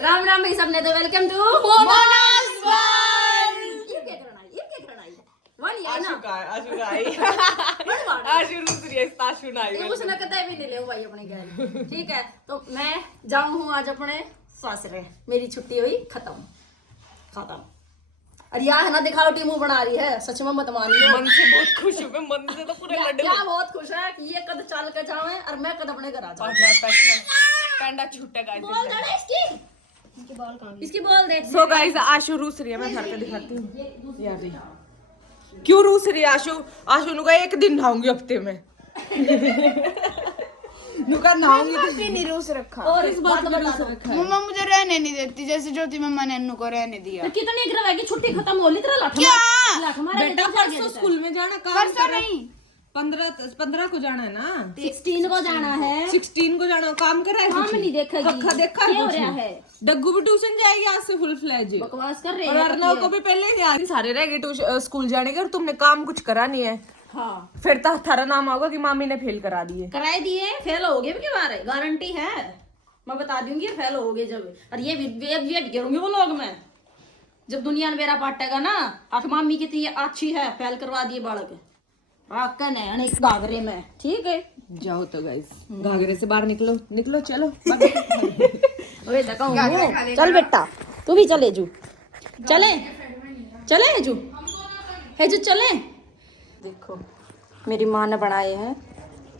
राम राम भाई सबने तो वेलकम टू मोनास वर्ल्ड। ये क्या करना है वन ये ना उसने कदे भी नहीं ले भाई अपने घर। ठीक है तो मैं जाऊं हूँ आज अपने ससुरे, मेरी छुट्टी हुई खत्म। और यार है ना दिखावटी मुंह बना रही है, सच में मत मानियो। मन से बहुत खुश हूँ मैं, मन से तो पूरे लड्डू। क्या बहुत खुश है कि ये कद चल के जावे और मैं कद अपने घर आ जाऊं। पेंडा छूटा गाइस। बोल दे ना इसकी बोल दे। सो गाइस आशु रूस रही है, मैं घर पे दिखाती हूँ यार। क्यों रूस रही है आशु नुका एक दिन नहाऊंगी हफ्ते में। नुका नहाऊंगी तो नहीं रूस रखा। और इस बात में रूस रखा है। मम्मा मुझे रहने नहीं देती, जैसे ज्योति मम्मा ने अन्नू को रहने दिया। तो कितनी ग्रह है कि छुट्टी खत्म हो ली तेरा लाख बेटा परसों स्कूल में जाना, काम परसों नहीं 15 को जाना है ना, 16 को जाना है, 16 को जाना, काम कर रहा है। काम नहीं देखेगी। कखा देखा क्या हो कुछ रहा नहीं। है? डग्गू भी ट्यूशन जाएगी आज से फुल फ्लैज। बकवास कर रहे और हैं। अर्नव को भी पहले ही आज सारे रह गए स्कूल जाने के, और तुमने काम कुछ करा नहीं है। हाँ फिर तो थारा नाम होगा कि मामी ने फेल करा दिए। कराए दिए, फेल हो गए क्यों आ रहे, गारंटी है मैं बता दूंगी फेल हो गए जब। और ये वेट करूंगी वो लोग मैं जब दुनिया में मेरा बांटेगा ना। आठ मामी कितनी अच्छी है, फेल करवा दिए बालक राकन है अनेक घाघरे में। ठीक है जाओ तो गाइस, घाघरे से बाहर निकलो चलो। ओए दिखाऊं। चल बेटा तू भी चले जू, चले हेजू चले। देखो मेरी माँ ने बनाए हैं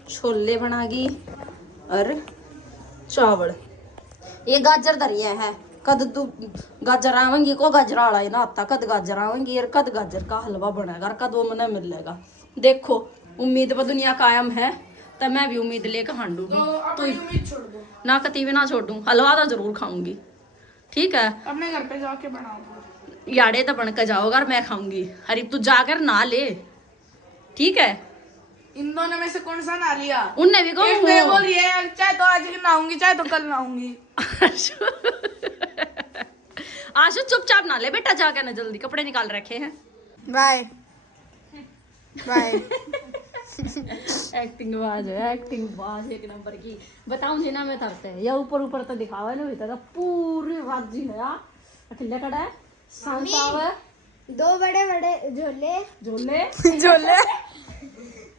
छोले बनागी और चावल। ये गाजर धरिया है, कद तू गाजर आवेंगी को गाजर आला है ना आता, कद गाजर आवेंगी और कद गाजर का हलवा बनाएगा और कद वो मने मिलेगा। देखो उम्मीद पर दुनिया कायम है, तो मैं भी उम्मीद लेकर हांडू तो ना कती भी ना छोड़ू, हलवा तो जरूर खाऊंगी। ठीक है अपने घर पे जाके बनाऊंगा। याड़े तो बन के जाओगा और मैं खाऊंगी। अरे तू जाकर ना ले, ठीक है। इन दोनों में से कौन सा ना लिया? उनने भी एक मैं बोल रही है चाहे तो आज नहाऊंगी चाहे तो कल नहाऊंगी। आशु चुपचाप ना ले बेटा, जाकर ना जल्दी कपड़े निकाल रखे हैं। Bye bye. एक्टिंग बाज एक नंबर की। बताऊं जी ना मैं तरते है या ऊपर तो दिखावा ना भीतर पूरे वाजी है यार। अकेले खड़ा है संताव, 2 बड़े बड़े झोले झोले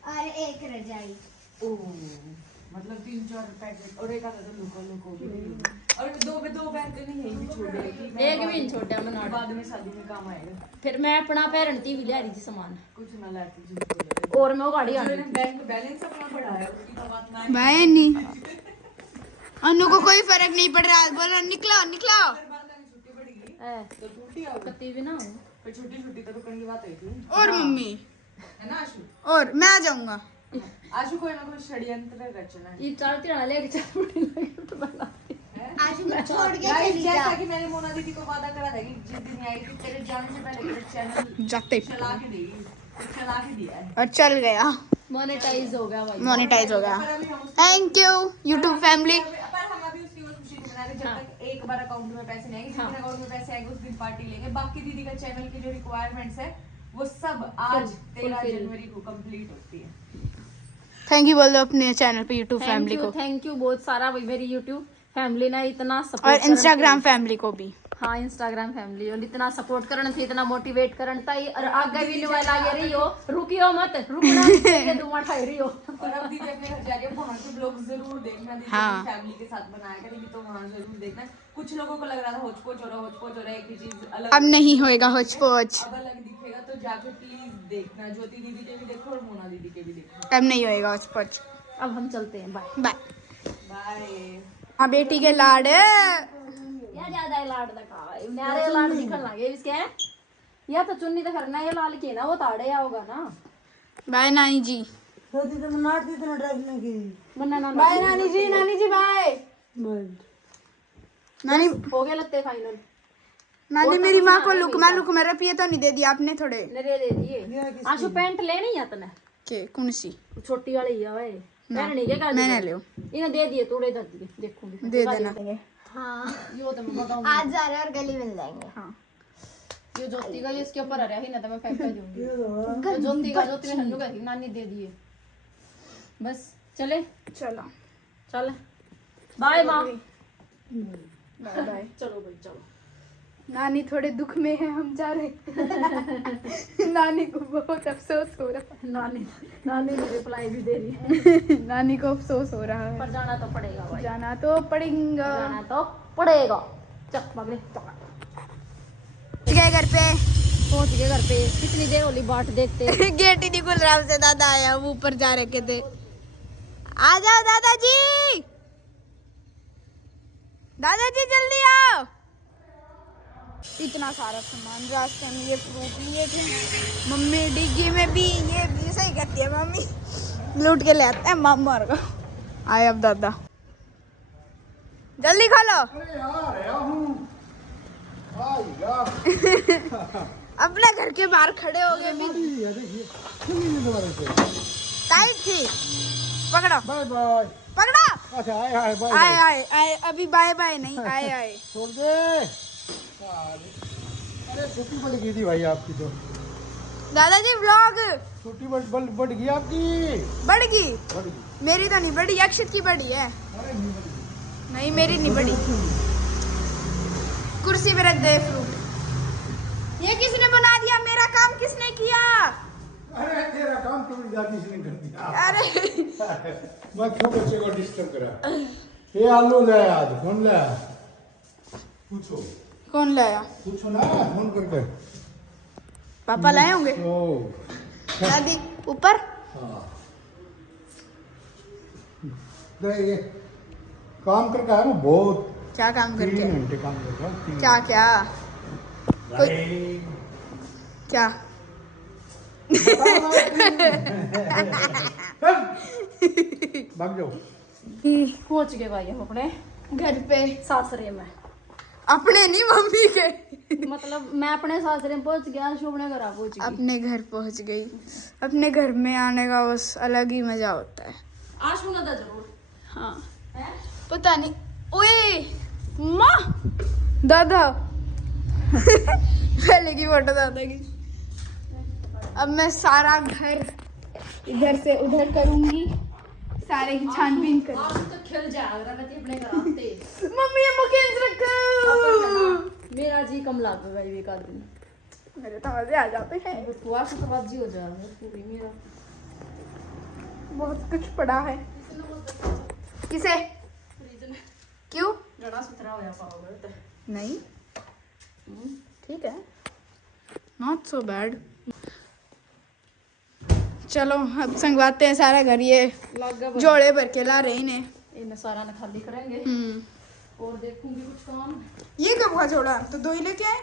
और एक रजाई। मतलब 3-4 पैकेट और एक आधा लोको भी। और दो बैग नहीं है, ये छोड़ देगी। एक भी नहीं छोटा मना बाद में शादी में काम आएगा। फिर मैं अपना पेरेंटी भी ले रही थी सामान कुछ ना लाती और मैं वो गाड़ी आ रही बैंक बैलेंस अपना बढ़ा है, उसकी तो बात ना। बाय नहीं, अन्नू को कोई फर्क नहीं पड़ रहा। बोला निकलो। तो छुट्टी आओ, कती भी ना हो। फिर छुट्टी तो रुकने की बात हुई थी। और मम्मी है ना आशु? और मैं आ जाऊंगा। आशु कोई ना कोई षड्यंत्र रचना है। ये चार तीन लेके चल तो बना आज मैं छोड़ के Guys, चली जा। जैसा कि मैंने मोना दीदी को वादा करा था कि जिस दिन आई थी तेरे जाने से पहले मेरा चैनल जाते चला के देगी, तो चला के दिया है। और चल गया, मोनेटाइज हो गया भाई। मोनेटाइज हो गया। पर अभी हम थैंक यू यूट्यूब फैमिली। पर हम अभी उसकी वो खुशी नहीं मना रहे जब तक एक बार अकाउंट में पैसे नहीं आएंगे। जिस दिन अकाउंट में पैसे आएंगे उस दिन पार्टी लेंगे। बाकी दीदी का चैनल की जो रिक्वायरमेंट्स है वो सब आज 13 जनवरी को कंप्लीट होती है। थैंक यू बोल दो अपने चैनल पे यूट्यूब फैमिली को, थैंक यू बहुत सारा मेरी यूट्यूब फैमिली ने इतना और सपोर्ट इंस्टाग्राम फैमिली को भी। हाँ इंस्टाग्राम फैमिली और इतना सपोर्ट करन थी, इतना मोटिवेट करन ताई और आगे भी निवाल आगे रही हो, रुकियो मत, रुकना नहीं, तुम उठाई रही हो। और अब दीदी अपने घर जाके वहाँ के ब्लॉग जरूर देखना। दीदी हाँ। फैमिली के साथ बनाया करेंगी तो वहाँ जरूर देखना। कुछ लोगों को लग रहा था होचपोच हो रहा है, एक ही चीज अलग अब नहीं होएगा होच पोच, अब अलग दिखेगा, तो जाके प्लीज देखना। ज्योति दीदी के भी देखो और मोना दीदी के भी देखो। अब नहीं होएगा होच पोच। अब हम चलते हैं, बाय बाय। बाय। हाँ बेटी के लाड या ज्यादा लाड दिखावा न्यारे लाड दिखन लगे इसके। या तो चुन्नी तो करना ये लाल की ना वो ताड़े या होगा ना। बाय नानी जी। मन्ना ना बाय नानी जी बाय। नानी हो गया लगते फाइनल। नानी मेरी माँ को लुक में रुपये तो नहीं दे दिया आपने थोड़े नरे दे दिए। आशु पैंट ले नहीं आता ना के कौन सी छोटी वाली ही है मैंने क्या कर मैंने लियो इन्हें दे दिए थोड़े दे दिए देखूंगी दे देना। हाँ यो तो मैं बताऊंगी। आज जा रहे हैं और गली मिल जाएंगे। हाँ ये ज्योति का इसके ऊपर आ रहा है ना तो मैं फेंक कर दूंगी। ज्योति ने हन्नू का नानी दे दिए। बस चले चलो चल बाय माँ बाय बाय। चलो भाई चलो। नानी थोड़े दुख में है, हम जा रहे। नानी को बहुत अफसोस हो रहा नानी ने रिप्लाई भी दे दी है। है। नानी को अफसोस हो रहा है। पर जाना तो पड़ेगा भाई, जाना तो पड़ेगा। जाना तो पड़ेगा। चल बगले गए घर पे। पहुंच गए घर पे। कितनी देर होली बाट देखते। गेट ही नहीं खुल रहा, से दादा आया, वो ऊपर जा रखे थे। आ जाओ दादाजी, दादाजी जल्दी आओ। इतना सारा सामान रास्ते में, ये फ्रूट लिए थे मम्मी, डिग्गी में भी, ये भी सही करती है मम्मी, लूट के ले आते हैं मामा को। आए अब दादा, जल्दी खा लो। अपने घर के बाहर खड़े हो गए भी। टाइट थी, पकड़ो बाय बाय। पकड़ो। अच्छा आए आए बाय आए आए आए, अभी बाय बाय नहीं, आए आए। छोड़ दे। अरे छुट्टी बढ़ गई थी भाई आपकी तो। दादाजी व्लॉग छुट्टी बढ़ गई आपकी। बढ़ गई, बढ़ गई। मेरी तो नहीं बढ़ी, अक्षत की बढ़ी है। अरे नहीं बढ़ गई। नहीं मेरी नहीं बढ़ी। कुर्सी पे रख दे फ्रूट। ये किसने बना दिया, मेरा काम किसने किया? अरे तेरा काम तो दादी ने कर दिया। अरे मैं क्यों बच्चे को डिस्टर्ब करा। ये आलू ले आज, कौन लाया? पूछो कौन लाया? पूछो ना, फोन करके। पापा लाए होंगे। ओ दादी ऊपर। हाँ। ये काम करके आया ना बहुत। क्या काम 3 करके? घंटे काम कर रहा हूँ। क्या क्या क्या? भाग जाओ। पहुंच गए भाई हम अपने घर पे। सासरे में। अपने नहीं, मम्मी के। मतलब मैं अपने सासरे में पहुंच गया, शो अपने घर पहुंच गई। अपने घर पहुंच गई। अपने घर में आने का बस अलग ही मजा होता है। आज सुना था जरूर। हाँ है? पता नहीं। ओए माँ, दादा। पहले की फोटो दादा की। अब मैं सारा घर इधर से उधर करूंगी, सारे की छानबीन आज करूंगी। तो खिल जाएगा अपने घर आते। मम्मी ये मुकेश रखो। मेरा जी कम लाग गया भाई, एक आदमी मेरे तो मजे आ जाते हैं। हुआ तो बाजी हो जाएगा पूरी मेरा। बहुत कुछ पड़ा है। किसे? क्यों? जड़ा सुथरा हो पाओगे नहीं, ठीक है, नॉट सो बैड। चलो अब संगवाते हैं सारा घर। ये जोड़े भर के ला रहे इन्हें। इन्हें सारा ना खाली करेंगे और देखूंगी कुछ काम। ये कब का जोड़ा? तो 2 ही लेके आए।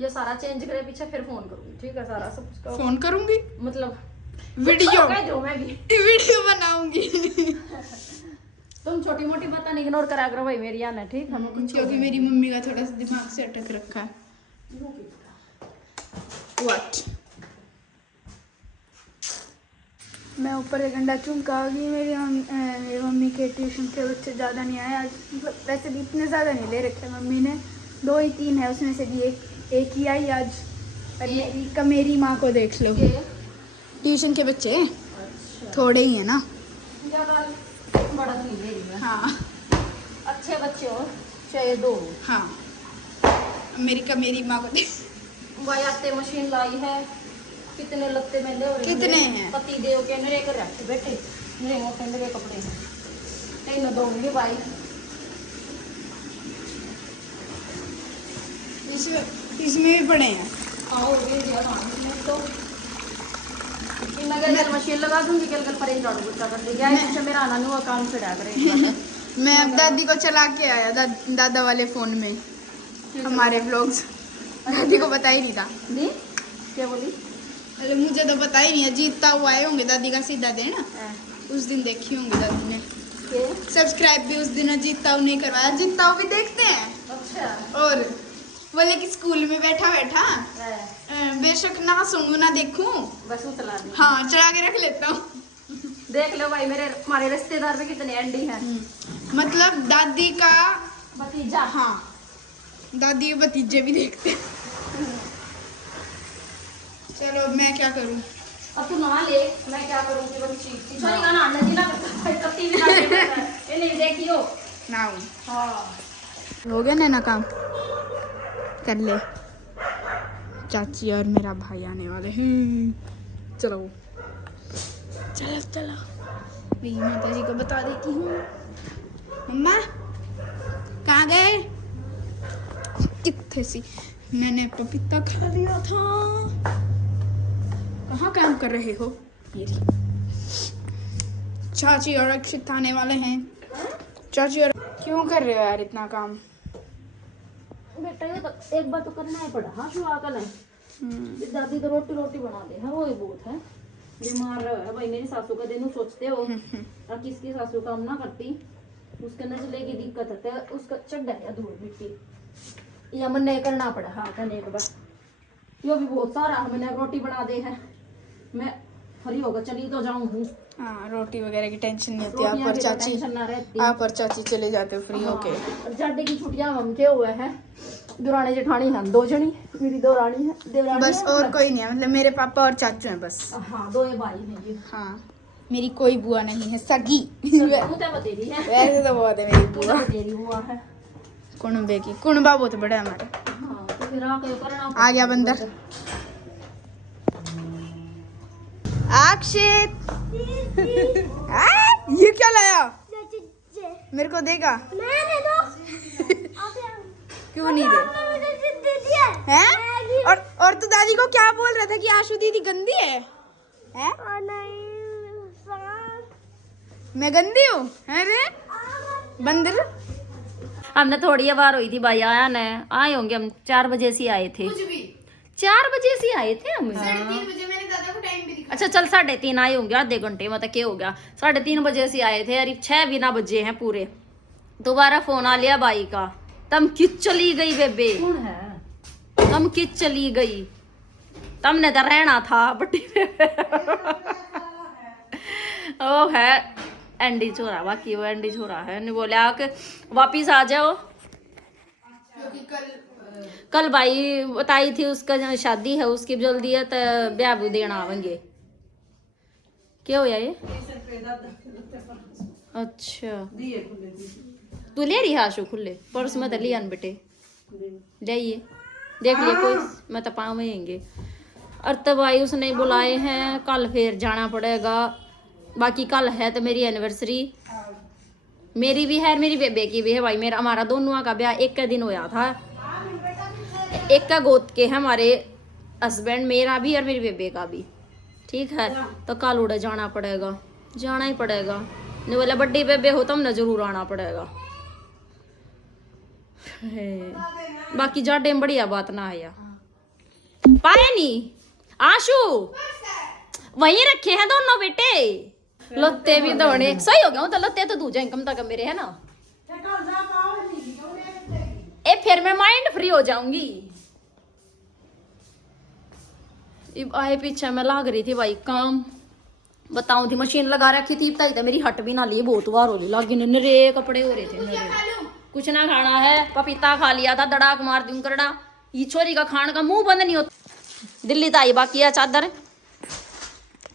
ये सारा चेंज करे पीछे फिर फोन करूंगी, ठीक है? सारा सब कुछ फोन करूंगी, मतलब वीडियो कह दो मैं भी वीडियो बनाऊंगी। तुम छोटी मोटी बातें इग्नोर करा करो भाई मेरी आना, ठीक है? क्योंकि मेरी मम्मी का थोड़ा सा दिमाग से अटक रखा है। व्हाट? मैं ऊपर एक अंडा चुमका होगी। मेरी मम्मी के ट्यूशन के बच्चे ज़्यादा नहीं आए आज, मतलब वैसे भी इतने ज़्यादा नहीं ले रखे मम्मी ने, 2 ही 3 है, उसमें से भी एक ही आई आज। और मेरी माँ को देख लो, ट्यूशन के बच्चे थोड़े ही है ना। ज़्यादा बड़ा तो नहीं ले रही मैं। हाँ अच्छे बच्चे हो चाहे 2। हाँ, मेरी माँ को देख। भाई आते मशीन लाई है, कितने लत्ते मेले हो रहे हैं। कितने हैं? पति देव के नरे कर रखे बेटे, नरे मोटे नरे कपड़े हैं। 3 दूंगी भाई। इसमें भी पड़े हैं। आओ ये दिया ना इसमें तो इनका मशीन लगा दूंगी, कल पर झाड़ू पोछा कर देगी। पीछे मेरा आना नहीं हुआ, काम से डा करे। मैं अब दादी को चला के आया दादा वाले फोन में हमारे व्लॉग्स। दादी को पता ही नहीं था। दी क्या बोली? अरे मुझे तो पता ही नहीं है। जीतता हुआ आए होंगे दादी का सीधा देना, उस दिन देखी होंगी दादी ने। सब्सक्राइब भी उस दिन जीतता हूँ नहीं करवाया। जीतता हूँ भी देखते हैं। अच्छा। और बोले कि स्कूल में बैठा बैठा बेशक ना सुनूं ना देखूं, बस उतला दी। हाँ चला के रख लेता हूँ। देख लो भाई हमारे रिश्तेदार में कितने एंडी हैं। मतलब दादी का भतीजा। हाँ, दादी के भतीजे भी देखते हैं। चलो मैं क्या करूं? अब तू नहा ले, मैं क्या करूंगी बच्ची। चल गाना आना जी ना कत्ती भी ना ये नहीं देखियो ना हूं। हाँ हो गया ना काम कर ले। चाची और मेरा भाई आने वाले हैं। चलो चलो चलो, भाई माता जी को बता देती हूँ। मम्मा कहाँ गए? कितने सी मैंने पपीता खा लिया था। कहाँ काम कर रहे हो? ये चाची और अक्षित आने वाले हैं। चाची और क्यों कर रहे हो यार इतना काम? बेटा ये तो एक बार तो करना ही पड़ा। हाँ शुरू कल है दादी तो रोटी रोटी बना दे है, वो ही बहुत है। बीमार है भाई, मेरी सासू का दिन सोचते हो और किसकी सासू काम ना करती, उसके नजले की दिक्कत है, उसका चढ़ है धूल मिट्टी, या मन नहीं करना पड़ा। हाँ करने के बाद यो भी बहुत सारा मैंने रोटी बना दे है, मैं फ्री होकर चली तो जाऊँ हूँ। हाँ रोटी वगैरह की टेंशन नहीं होती। रोटियां की तो टेंशन ना रहती। आप और चाची चले जाते हो फ्री होके। और जाडे की छुट्टियां हम के हुए हैं, दुरानी जेठानी हम दो जनी, मेरी दो रानी है, देवरानी बस है, और कोई नहीं है, मतलब मेरे पापा और चाचू हैं बस। हाँ दो ये भाई हैं ये। हाँ मेरी कोई बुआ नहीं है, सगी। मुझे बतेरी है, वैसे तो बहुत है मेरी बुआ। बतेरी हुआ है। कुणबे की कुणबा बहुत बड़ा है हमारे। हाँ तो फिर आके करना आ गया बंदर। अक्षित ये क्या लाया? मेरे को देगा? क्यों नहीं दे? हैं? और तू दादी को क्या बोल रहा था कि आशु दीदी गंदी है? हैं? मैं गंदी हूँ? हैं रे बंदर? हमने थोड़ी बार हुई थी भाई, आया न आए होंगे हम 4 बजे से आए थे। 4 बजे से आए थे हम। 3:30 बजे मैंने दादा को टाइम भी दिखा। अच्छा चल 3:30 आए होंगे, आधे घंटे मतलब क्या हो गया। 3:30 बजे से आए थे, अरे 6 भी ना बजे हैं पूरे। दोबारा फोन आ लिया भाई का, तम किस चली गई बेबे? कौन है? तम किस चली गई? तमने तो रहना था बट्टी ओ है एंडी छोरा, बाकी वो एंडी छोरा है। ने बोला कि वापिस आ जाओ, कल भाई बताई थी उसका शादी है, उसकी जल्दी है तो ब्याह भी देना आवेंगे। क्या होया ये? अच्छा तू ले रही आशु खुले पर्स में तो लिया बेटे, जाइए देख लिए कोई मैं तो पावेंगे। और तब भाई उसने बुलाए हैं, कल फिर जाना पड़ेगा। बाकी कल है तो मेरी एनिवर्सरी, मेरी भी है मेरी बेबे की भी है भाई। मेरा हमारा दोनों का ब्याह एक का दिन होया था, एक का गोद के है हमारे हस्बैंड, मेरा भी और मेरी बेबे का भी। ठीक है तो कल उड़े जाना पड़ेगा, जाना ही पड़ेगा। नहीं बोला बड्डी बेबे हो तब ना जरूर आना पड़ेगा। बाकी जाडे में बढ़िया बात ना आया पाए नहीं। आशु वहीं रखे हैं दोनों बेटे, लत्ते भी दौड़े सही हो गया हूँ तो लत्ते तो दूजे कम तक मेरे है ना। ए फिर मैं माइंड फ्री हो जाऊंगी। आए पीछे मैं लाग रही थी भाई काम, बताऊं थी मशीन लगा रखी थी तो मेरी हट भी ना ली, बहुत बार हो रही लागी नरे कपड़े हो रहे थे नरे। कुछ ना खाना है, पपीता खा लिया था, दड़ाक मार दूं करड़ा। ये छोरी का खान का मुंह बंद नहीं होता। दिल्ली तो आई बाकी है चादर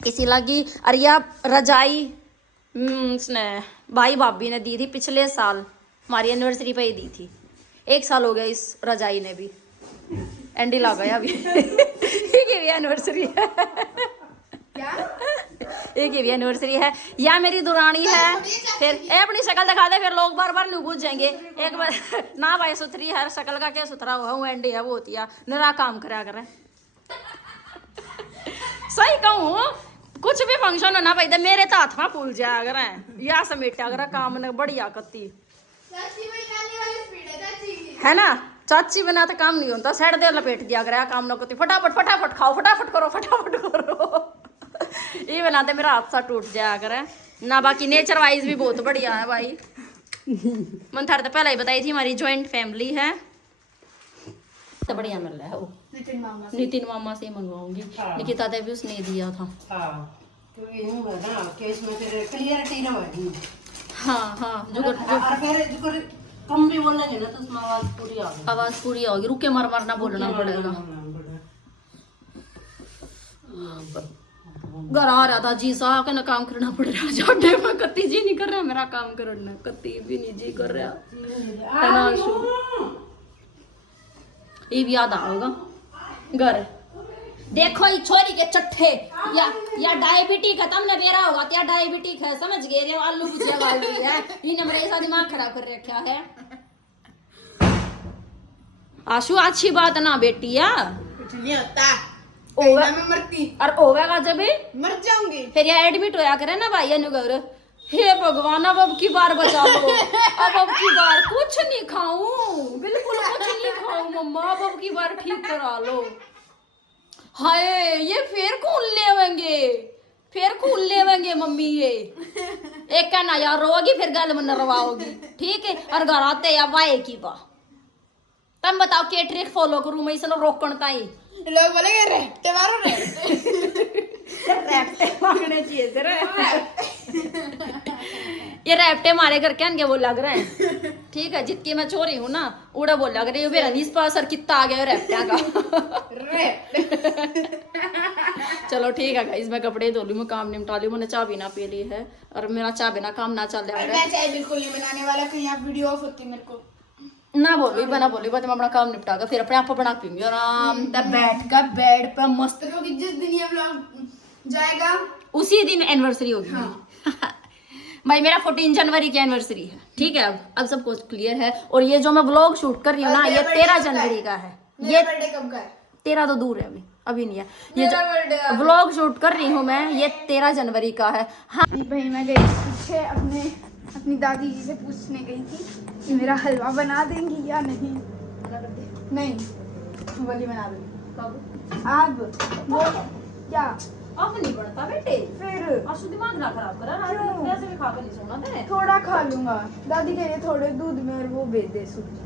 किसी लगी। अरिया रजाई उसने भाई भाभी ने दी थी पिछले साल, हमारी एनिवर्सरी पे ही दी थी। 1 साल हो गया इस रजाई ने भी, एंडी ला गया अभी एक भी एनिवर्सरी है एक भी एनिवर्सरी है। या मेरी दुरानी है, फिर ए अपनी शक्ल दिखा दे, फिर लोग बार बार नहीं पूछ जाएंगे एक बार ना भाई सुथरी है, शक्ल का क्या सुथरा हुआ हूँ, एंडी है वो होती है निरा काम करा करे। सही कहूँ कुछ भी फंक्शन हो ना भाई मेरे तो हाथ में फूल जाया अगर या समेटा अगर काम ने बढ़िया करती है ना। चाची बिना तो काम नहीं होता, साइड दे लपेट दिया करे काम ना करती, फटाफट फटाफट खाओ फटाफट करो फटाफट करो ये बनाते मेरा हाथ सा टूट जाया करे ना। बाकी नेचर वाइज भी बहुत बढ़िया है भाई। मन थारे तो पहले ही बताई थी हमारी ज्वाइंट फैमिली है तो बढ़िया मिल रहा है। वो नितिन मामा से मंगवाऊंगी, निकिता ने भी उसने दिया था। हाँ हाँ जो कम भी बोलेंगे ना तो उसमें आवाज पूरी होगी। रुके मर मरना बोलना पड़ेगा। घर आ रहा था जी सा के ना काम करना पड़ रहा जाटे में कत्ती जी नहीं कर रहा मेरा काम करना कत्ती भी नहीं जी कर रहा है ना आशु ये भी याद आओगा घर देखो ये छोरी के चट्ठे या डायबिटिक है तुमने बेरा होगा क्या डायबिटिक है समझ गए रे आलू भुजिया गाल रही है इन्हें मेरा ऐसा दिमाग खराब कर रखा है आशु अच्छी बात ना बेटी या कुछ नहीं होता ओवे मैं मरती और ओवेगा जब मर जाऊंगी फिर ये एडमिट होया करे ना भाई अनुगर हे भगवान अब की बार बचा लो अब की बार कुछ नहीं खाऊं बिल्कुल कुछ नहीं खाऊं मम्मा अब की बार ठीक करा लो हाय ये फिर खून लेवेंगे मम्मी ये एक कहना यार रोगी फिर गल में नरवाओगी ठीक है और घर आते या वाए की बा तुम बताओ के ट्रिक फॉलो करूं मैं इसने रोकण ताई लोग बोलेंगे रहते मारो रैप्टे मारने चाहिए तेरे ये रैप्टे मारे करके इनके वो लग रहे हैं ठीक है जितकी मैं चोरी हूँ ना उड़ा बोल लग रही है मेरा नीस पर असर कितना आ गया रैप्टा का चलो ठीक है गाइस मैं कपड़े धो लूं मैं काम निपटा लूं मैंने चाय भी ना पी ली है और मेरा चाय बिना काम ना चल रहा है मैं चाय बिल्कुल नहीं बनाने वाला कहीं आप वीडियो ऑफ होती मेरे को ना बोली बना बोली बात मैं अपना काम निपटा कर फिर अपने आप बना पीऊंगी आराम से बैठ कर बेड पे मस्त क्योंकि जिस दिन ये व्लॉग जाएगा उसी दिन एनिवर्सरी होगी भाई मेरा 14 जनवरी की एनिवर्सरी है ठीक है अब सब कुछ क्लियर है और ये जो मैं व्लॉग शूट कर रही हूँ ना ये 13 जनवरी का है ये बर्थडे कब का है 13 तो दूर है अभी नहीं है ये जो व्लॉग शूट कर रही हूँ मैं ये 13 जनवरी का है हाँ भाई मैं गई पीछे अपनी दादी जी से पूछने गई थी कि मेरा हलवा बना देंगी या नहीं नहीं बोली बना दूंगी कब अब वो क्या अब नहीं बढ़ता बेटे फिर आशु दिमाग ना खराब करा कैसे भी खाकर नहीं सोना थे थोड़ा खा लूंगा दादी कह रही थोड़े दूध में और वो भेज दे सूजी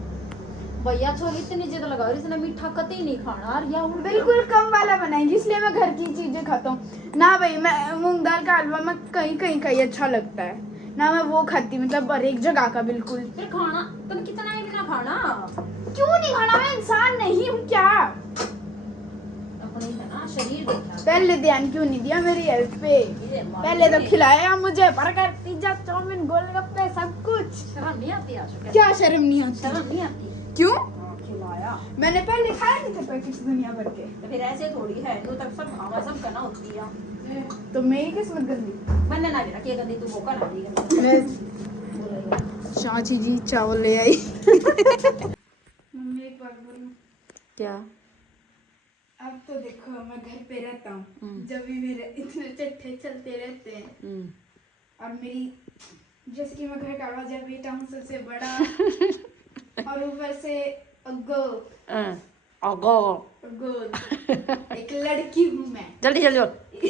भैया छोरी इतनी जिद लगा रही इसने मीठा कतई नहीं खाना और या बिल्कुल कम वाला बनाएंगे इसलिए मैं घर की चीजें खाता हूँ ना भाई मैं मूंग दाल का हलवा में कहीं अच्छा लगता है ना मैं वो खाती मतलब हर एक जगह का बिल्कुल फिर खाना तुम कितना ही बिना खाना क्यों नहीं खाना मैं इंसान नहीं हूँ क्या अपने है ना शरीर देखना पहले ध्यान क्यों नहीं दिया मेरी हेल्थ पे पहले तो खिलाया मुझे बर्गर पिज्जा चाउमीन गोलगप्पे सब कुछ शर्म नहीं आती आशु क्या शर्म नहीं आती शर्म नहीं आती क्यों खिलाया मैंने पहले खाया नहीं था पैकेट दुनिया भर के तो फिर ऐसे थोड़ी है तो तब सब खावा सब करना होती है तो मेरी किस्मत गंदी मैंने ना भी रखी गंदी तू वो कर दी चाची जी चावल ले आई मम्मी एक बात बोलूं क्या अब तो देखो मैं घर पे रहता हूँ जब भी मेरे इतने चट्टे चलते रहते हैं और मेरी जैसे कि मैं घर का राजा बेटा हूँ सबसे बड़ा और ऊपर से अगो एक लड़की हूँ मैं जल्दी जल्दी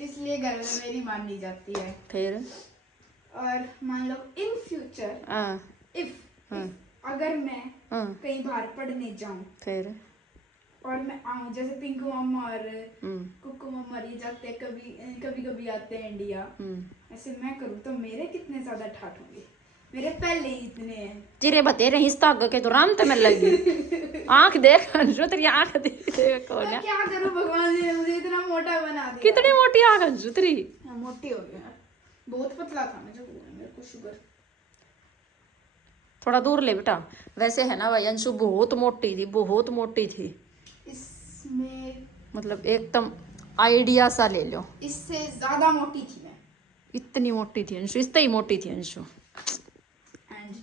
इसलिए घर में मेरी मानी जाती है फिर और मान लो इन फ्यूचर इफ अगर मैं कहीं बाहर पढ़ने जाऊं फिर और मैं आऊं जैसे पिंकू मामा और कुक्कू मामा ये जाते हैं कभी कभी आते हैं इंडिया ऐसे मैं करूँ तो मेरे कितने ज्यादा ठाठ होंगे मेरे पहले ही इतने हैं तेरे बतेरे हिस्सा आगे के तो राम तो मिल लगी आंख देख अंशु तेरी आंख देख कौन है मैं क्या करूँ भगवान जी ने मुझे इतना मोटा बना दिया कितनी मोटी आंख अंशु तेरी हाँ, मोटी हो गया बहुत पतला था मैं जब मेरे को शुगर थोड़ा दूर ले बेटा वैसे है ना भाई अंशु बहुत मोटी थी इसमें मतलब एकदम आइडिया सा ले लो इससे ज्यादा मोटी थी मैं इतनी मोटी थी अंशु इससे ही मोटी थी अंशु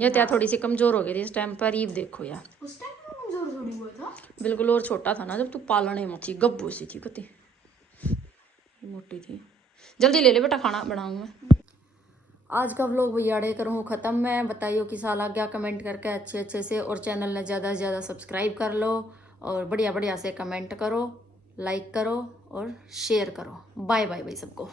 ये क्या थोड़ी सी कमजोर हो गई थी इस टाइम पर ईब देखो यार उस टाइम में कमजोर थोड़ी हुआ था बिल्कुल और छोटा था ना जब तू पालने में थी गब्बू सी थी कति मोटी थी जल्दी ले ले बेटा खाना बनाऊंगा मैं आज का व्लॉग भैयाड़े करूँ ख़त्म मैं बताइए कि साल आ गया कमेंट करके अच्छे से और चैनल ने ज़्यादा से ज़्यादा सब्सक्राइब कर लो और बढ़िया से कमेंट करो लाइक करो और शेयर करो बाय बाय भाई सबको।